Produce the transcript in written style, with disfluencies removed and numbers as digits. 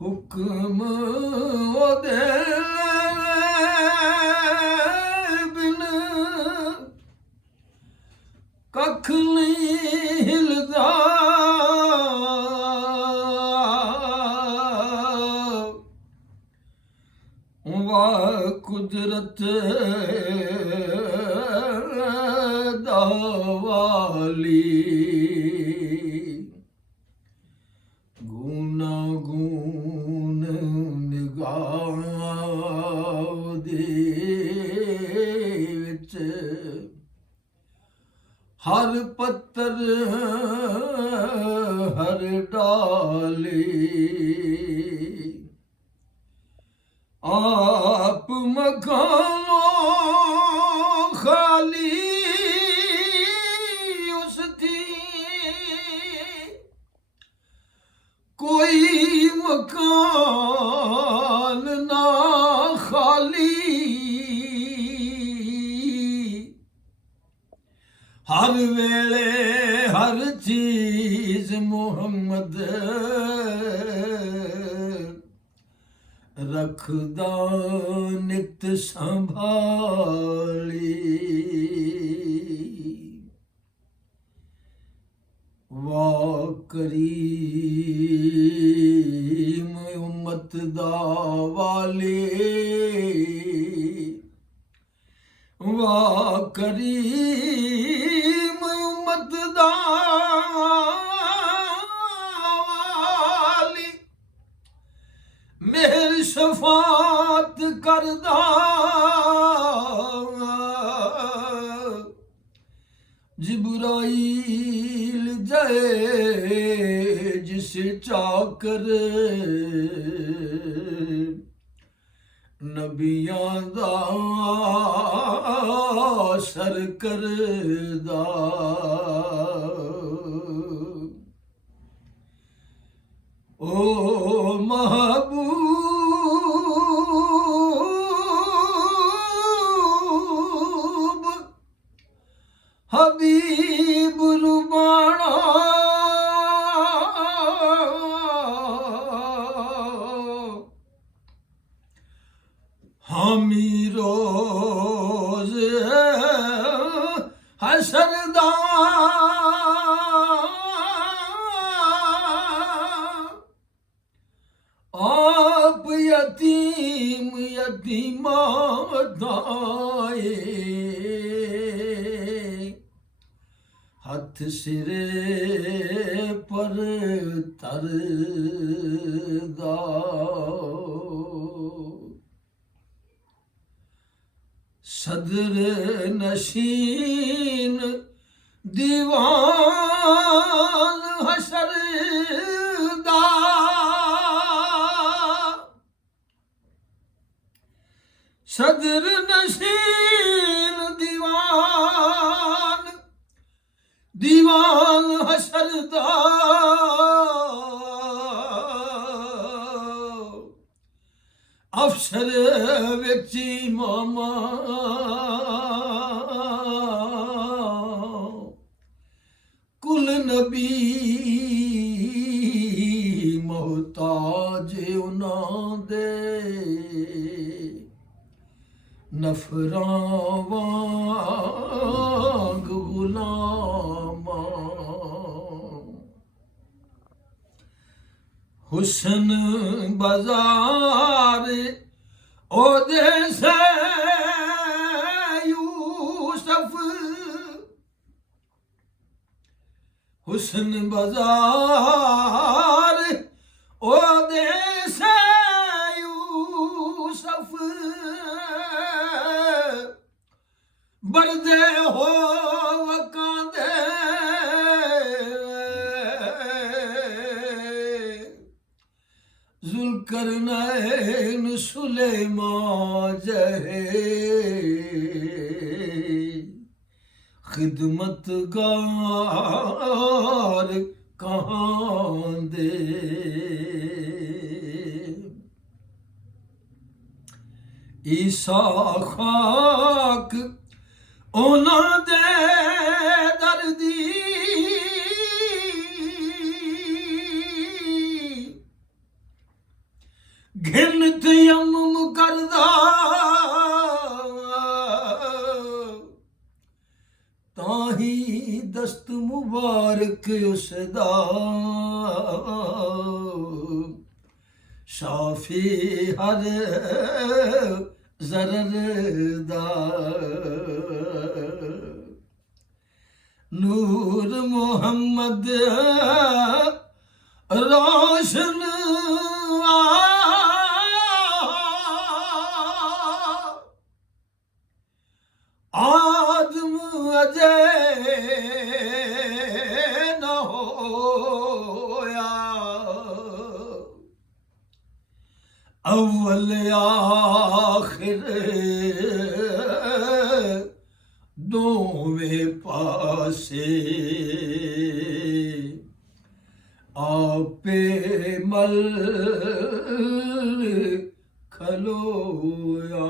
ਹੁਕਮ ਉਹਦੇ ਬਿਨ ਕੱਖ ਨਹੀਂ ਹਿਲਦਾ, ਵਾਹ ਕੁਦਰਤ ਦਾ ਵਾਲੀ, ਗੂਨਾ ਗੂਨ ਨਿਗਾਹ ਦੇ ਵਿੱਚ, ਹਰ ਪੱਤਰ ਹਰ ਡਾਲੀ, ਆਪ ਮਕਾਨੋਂ ਖਾਲੀ ਉਸਦੀ, ਕੋਈ ਮਕਾਨ ਨਾ ਖਾਲੀ, ਹਰ ਵੇਲੇ ਹਰ ਚੀਜ਼ ਮੁਹੰਮਦ ਰੱਖਦਾ ਨਿਤ ਸੰਭਾਲੀ, ਵਾਹ ਕਰੀਮ ਉਮਤ ਦਾ ਵਾਲੀ, ਵਾਹ ਕਰੀਮ ਉਮਤ ਦਾ ਵਾਲੀ, ਮੇਰ ਸ਼ਫਾਤ ਕਰਦਾ, ਜਿਬਰਾਈਲ ਜਾਏ ਜਿਸ ਚਾਕਰ, ਨਬੀਆਂ ਦਾ ਸਰ ਕਰਦਾ, ਓ ਮਹਬੂਬ ਹਬੀਬ ਰੁਬਾਣਾ, ਹਾਮੀ ਰੋਜ਼ ਹਸ਼ਰ ਦਾ, ਆਪ ਯਤੀਮ ਯਤੀਮਾਂ ਦਾਏ, ਹੱਥ ਸਿਰੇ ਪਰ ਤਰਦਾ, ਸਦਰ ਨਸ਼ੀਨ ਦੀਵਾਨ ਹਸ਼ਰ ਦਾ, ਸਦਰ ਨਸ਼ੀਨ ਦੀਵਾਨ ਦੀਵਾਨ ਹਸ਼ਰ ਦਾ, ਅਫਸਰ ਵਿੱਚ ਇਮਾਮਾ, ਕੁਲ ਨਬੀ ਮੁਹਤਾਜ ਉਹਨਾਂ ਦੇ, ਨਫਰਾਂ ਵਾਂਗ ਗੁਲਾਮਾਂ, ਹੁਸਨ ਬਾਜ਼ਾਰ ਉਹਦੇ ਸੇ ਯੂਸਫ, ਹੁਸਨ ਬਾਜ਼ਾਰ ਉਹਦੇ ਸੇ ਯੂਸਫ, ਬਰਦੇ ਹੋ ਵਕਾਂਦੇ, ਜ਼ੁਲਕਰਨੈਨ ਸੁਲੈਮਾਨ ਜਹੇ, खिदमतगार कहाँ दे। ईसा खाक ਉਹਨਾਂ ਦੇ ਦਰ ਦੀ घिन तयम्मुम करदा ताही दस्त मुबारक उसदा शाफी हर ज़रर दा नूर मोहम्मद रोशन आदम अजय न होया अव्वल आखिर दोवें पासे आपे मल खलोया।